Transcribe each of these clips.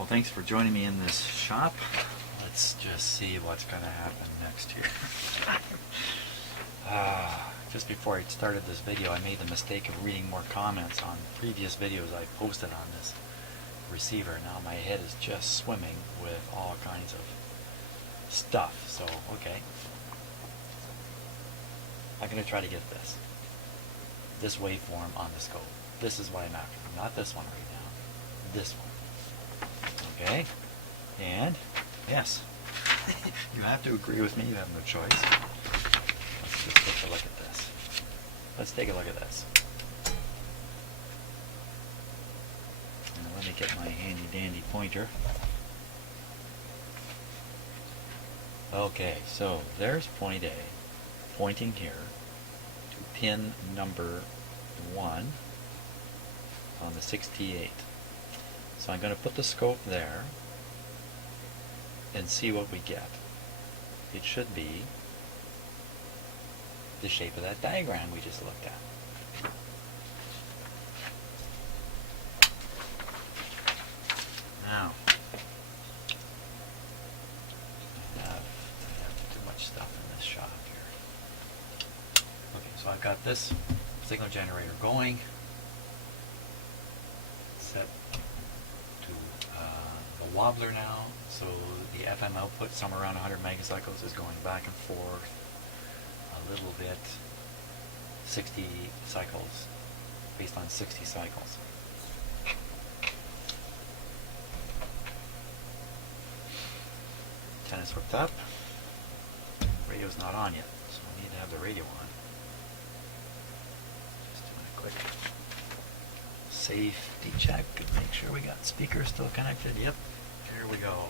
Well, thanks for joining me in this shop. Let's just see what's going to happen next here. Just before I started this video, I made the mistake of reading more comments on previous videos I posted on this receiver. Now my head is just swimming with all kinds of stuff. So, okay. I'm going to try to get this waveform on the scope. This is what I'm after. Not this one right now. This one. Okay? And, yes. You have to agree with me. You have no choice. Let's just take a look at this. Let's take a look at this. Now let me get my handy dandy pointer. Okay, so there's point A, pointing here to pin number 1 on the 6T8. So I'm going to put the scope there and see what we get. It should be the shape of that diagram we just looked at. Now, I have too much stuff in this shop here. Okay, so I've got this signal generator going, set to the wobbler now, so the FM output, somewhere around 100 megacycles, is going back and forth a little bit, 60 cycles, based on 60 cycles. Antenna's hooked up. Radio's not on yet, so we need to have the radio on. Just doing a quick safety check and make sure we got speakers still connected. Yep, here we go.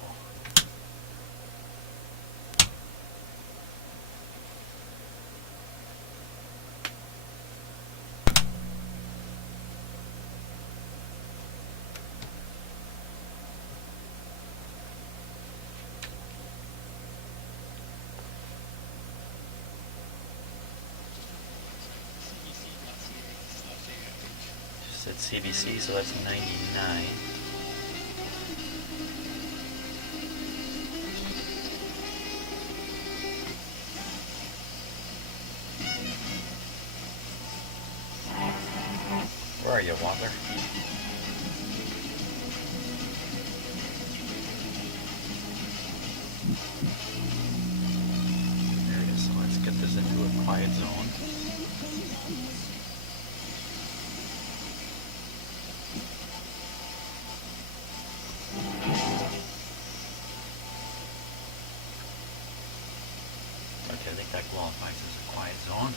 Said CBC, so that's 99. Where are you, Wander? There it is. So let's get this into a quiet zone. I think that qualifies as a quiet zone.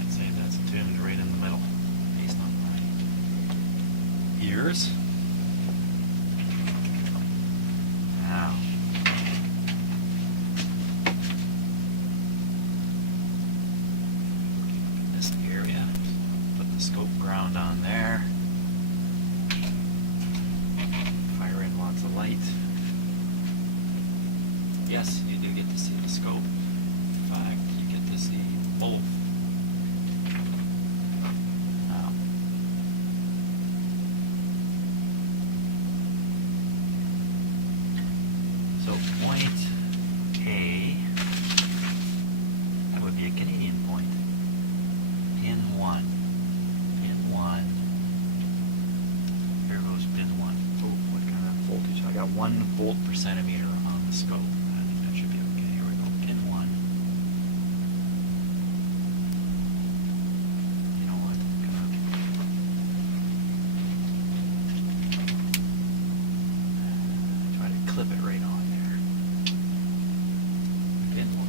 I'd say that's tuned right in the middle, based on my ears. Ground on there. Fire in lots of light. Yes, you do get to see the scope. In fact, you get to see both. Now, so point A, that would be a Canadian point. Pin 1. I got 1 volt per centimeter on the scope. I think that should be okay. Here we go. Pin 1. You know what? I'm gonna try to clip it right on there. Pin 1.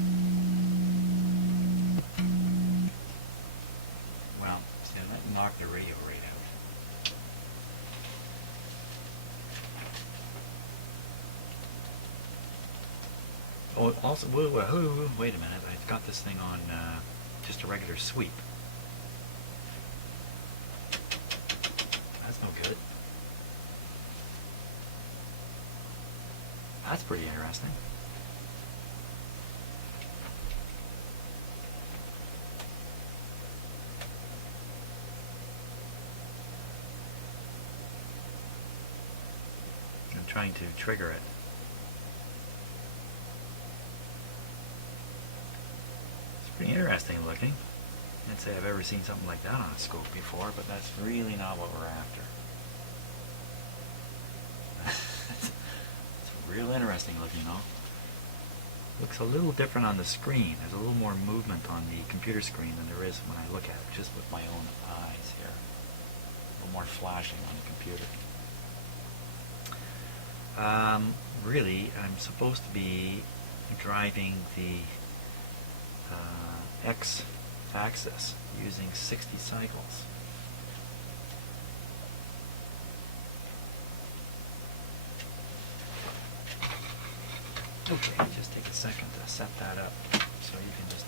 Well, see, that knocked the radio right out. Oh, also, wait a minute, I've got this thing on just a regular sweep. That's no good. That's pretty interesting. I'm trying to trigger it. It's pretty interesting looking. Can't say I've ever seen something like that on a scope before, but that's really not what we're after. It's real interesting looking though. Looks a little different on the screen. There's a little more movement on the computer screen than there is when I look at it just with my own eyes here. A little more flashing on the computer. Really, I'm supposed to be driving the x-axis using 60 cycles. Okay, just take a second to set that up so you can just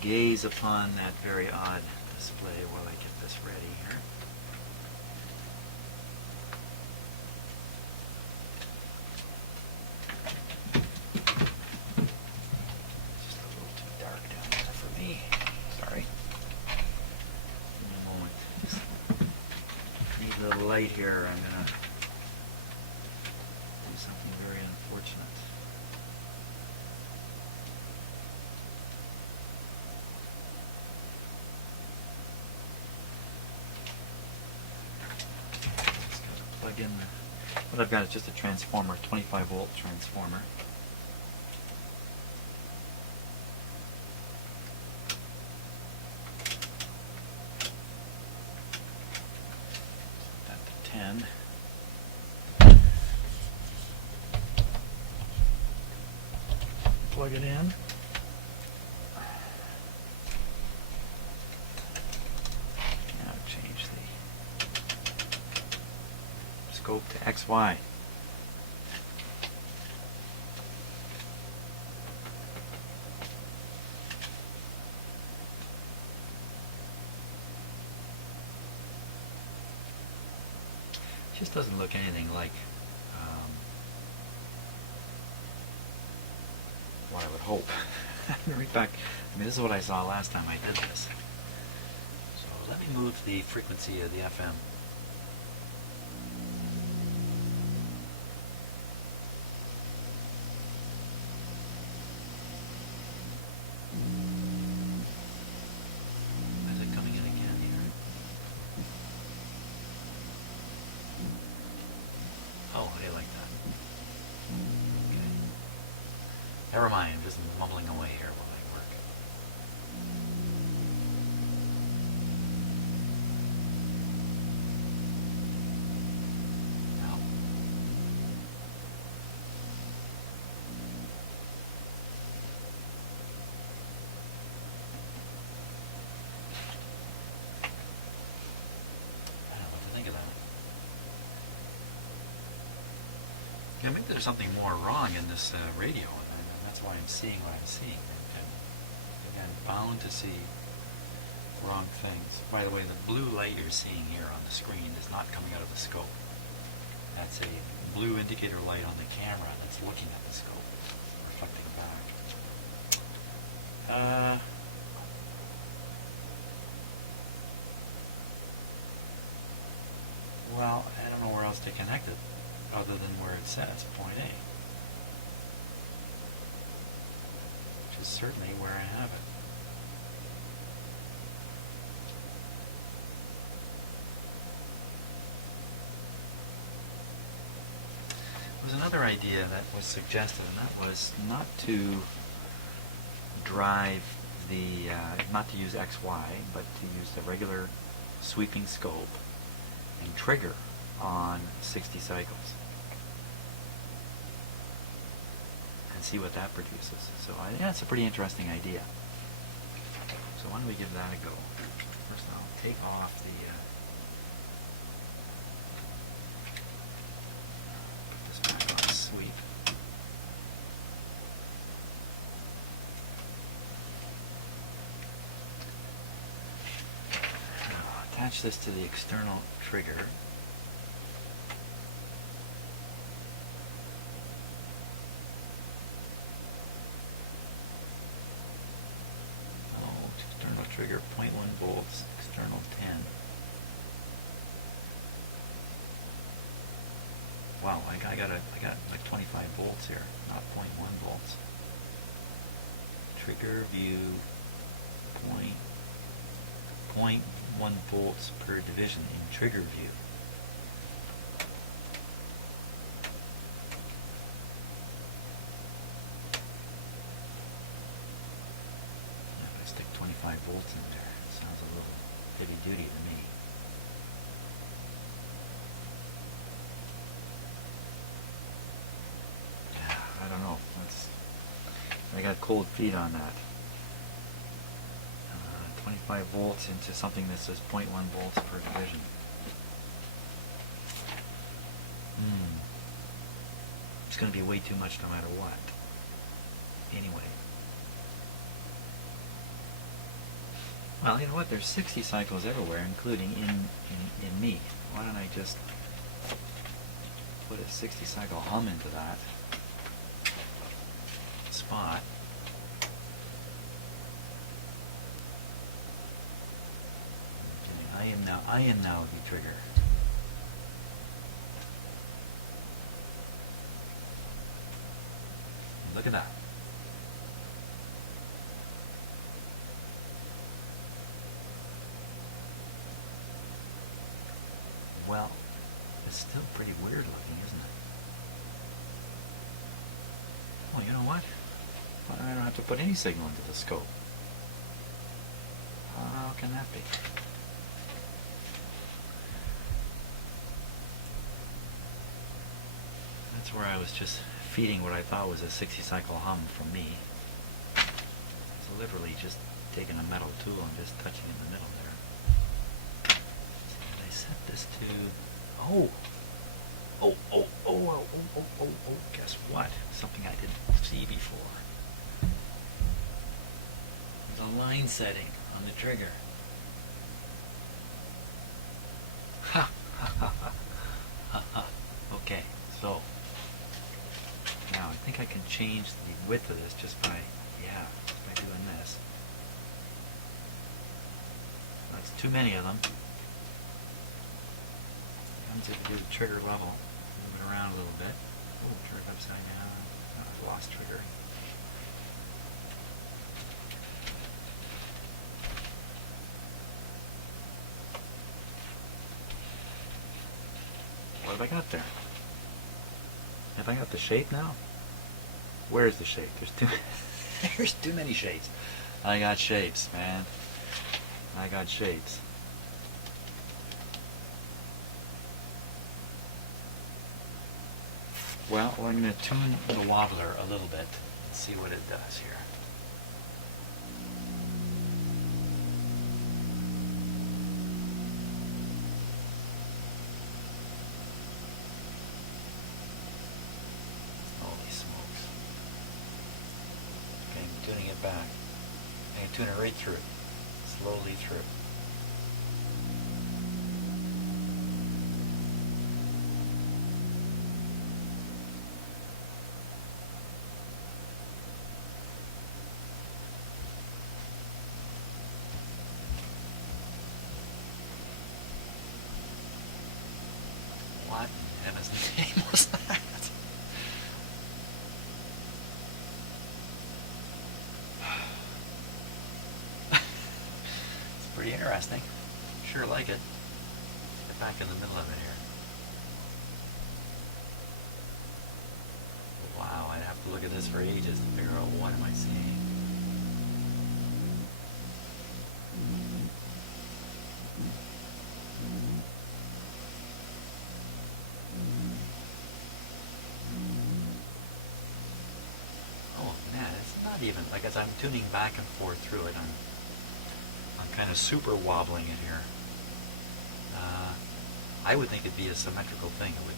gaze upon that very odd display while I get this ready here. Light here, I'm going to do something very unfortunate. Just got to plug in what I've got is just a transformer, 25 volt transformer. Plug it in. Now change the scope to XY. Just doesn't look anything like what I would hope. Right back, I mean, this is what I saw last time I did this. So let me move the frequency of the FM. Is it coming in again here? Oh, I like that. Okay. Never mind, I'm just mumbling away here while I work. Now. I don't know what to think about it. Yeah, maybe there's something more wrong in this radio. That's why I'm seeing what I'm seeing. And again, bound to see wrong things. By the way, the blue light you're seeing here on the screen is not coming out of the scope. That's a blue indicator light on the camera that's looking at the scope, reflecting back. Well, I don't know where else to connect it other than where it says point A. Which is certainly where I have it. There was another idea that was suggested, and that was not to drive the, not to use XY, but to use the regular sweeping scope and trigger on 60 cycles. And see what that produces. So I think that's a pretty interesting idea. So why don't we give that a go? First I'll take off the put this back on sweep. attach this to the external trigger. Oh, external trigger, 0.1 volts, external 10. Wow, I got like 25 volts here, not 0.1 volts. Trigger view, 0.1 volts per division in trigger view. If I stick 25 volts in there, it sounds a little heavy duty to me. Yeah, I don't know. I got cold feet on that. 25 volts into something that says 0.1 volts per division. It's going to be way too much no matter what. Anyway. Well, you know what? There's 60 cycles everywhere, including in me. Why don't I just put a 60 cycle hum into that spot. I am now the trigger. Look at that. Well, it's still pretty weird looking, isn't it? Well, you know what? I don't have to put any signal into the scope. How can that be? That's where I was just feeding what I thought was a 60 cycle hum from me. So literally just taking a metal tool and just touching in the middle there. So I set this to... guess what? Something I didn't see before. There's a line setting on the trigger. Ha! Ha ha ha! Ha ha! Okay, so now I think I can change the width of this just by doing this. That's too many of them. Comes to do the trigger level. Move it around a little bit. Oh, trigger upside down. Oh, I lost trigger. What have I got there? Have I got the shape now? Where is the shape? There's too many shapes. I got shapes, man. I got shapes. Well, I'm going to tune the wobbler a little bit and see what it does here. Holy smokes. Okay, I'm tuning it back. I can tune it right through. Slowly through. What in heaven's name was that? It's pretty interesting. Sure like it. Get back in the middle of it here. Wow, I'd have to look at this for ages to figure out what am I seeing. Even like as I'm tuning back and forth through it, I'm kind of super wobbling it here. I would think it'd be a symmetrical thing. It would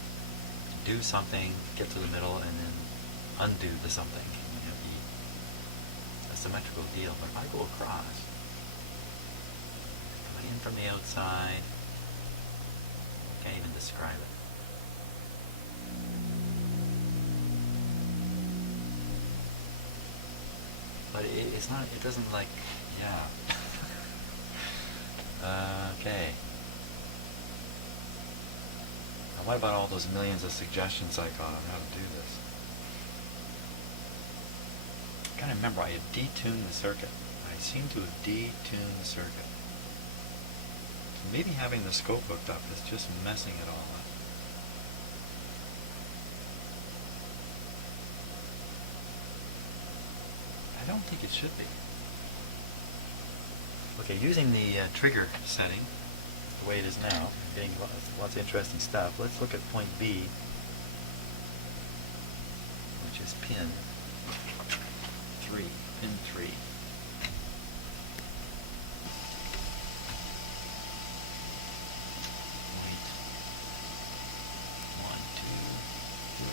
do something, get to the middle, and then undo the something. And it'd be a symmetrical deal. But if I go across, come in from the outside. Can't even describe it. But it's not, it doesn't like, yeah. Okay. Now what about all those millions of suggestions I got on how to do this? I can't remember, I had detuned the circuit. I seem to have detuned the circuit. So maybe having the scope hooked up is just messing it all up. I don't think it should be. Okay, using the trigger setting, the way it is now, getting lots of interesting stuff. Let's look at point B, which is pin 3. Pin 3. Point 1, 2, 3.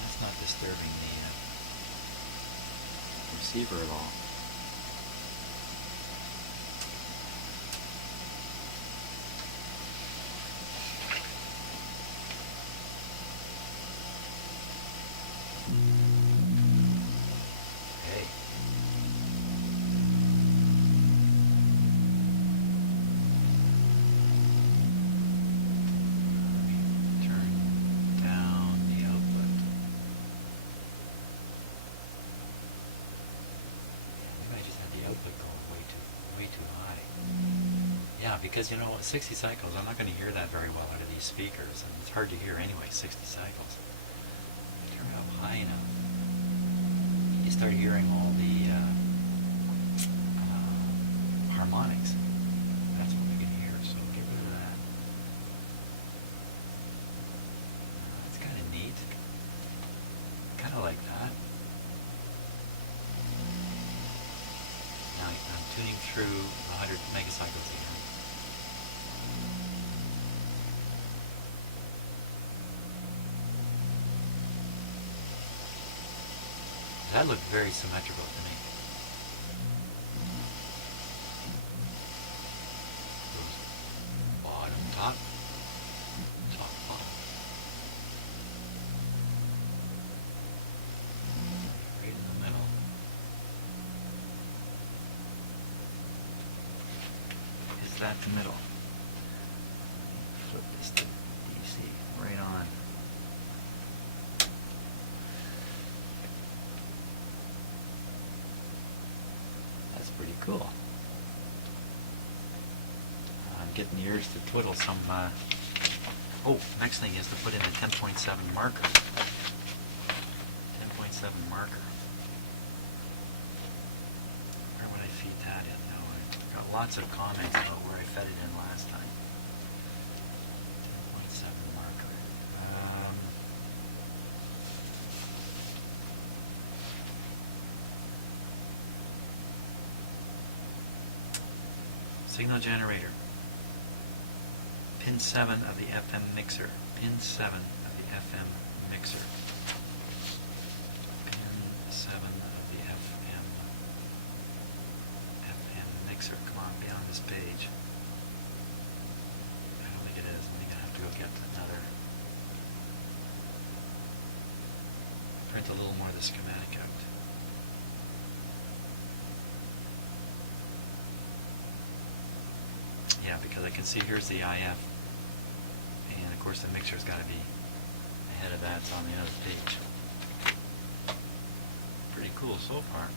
That's not disturbing the receiver at all. Okay. Turn down the output. Maybe I just had the output going way too high. Yeah, because you know, 60 cycles, I'm not going to hear that very well out of these speakers, and it's hard to hear anyway, 60 cycles. Turn it up high enough. You start hearing all the harmonics. That's what we can hear, so get rid of that. It's kind of neat. Kind of like that. Now I'm tuning through 100 megacycles again. That looked very symmetrical to me. Goes bottom, top, top, bottom. Right in the middle. Is that the middle? Flip this to DC. Right on. That's pretty cool. I'm getting the urge to twiddle some, oh, next thing is to put in a 10.7 marker. 10.7 marker. Where would I feed that in now? I got lots of comments about where I fed it in last time. 10.7 marker. Signal generator. Pin 7 of the FM mixer. Pin 7 of the FM mixer. Pin 7 of the FM mixer. Come on, be on this page. I don't think it is. I think I have to go get another. Print a little more of the schematic out. Yeah, because I can see here's the IF, and of course the mixer's got to be ahead of that. It's on the other page. Pretty cool so far.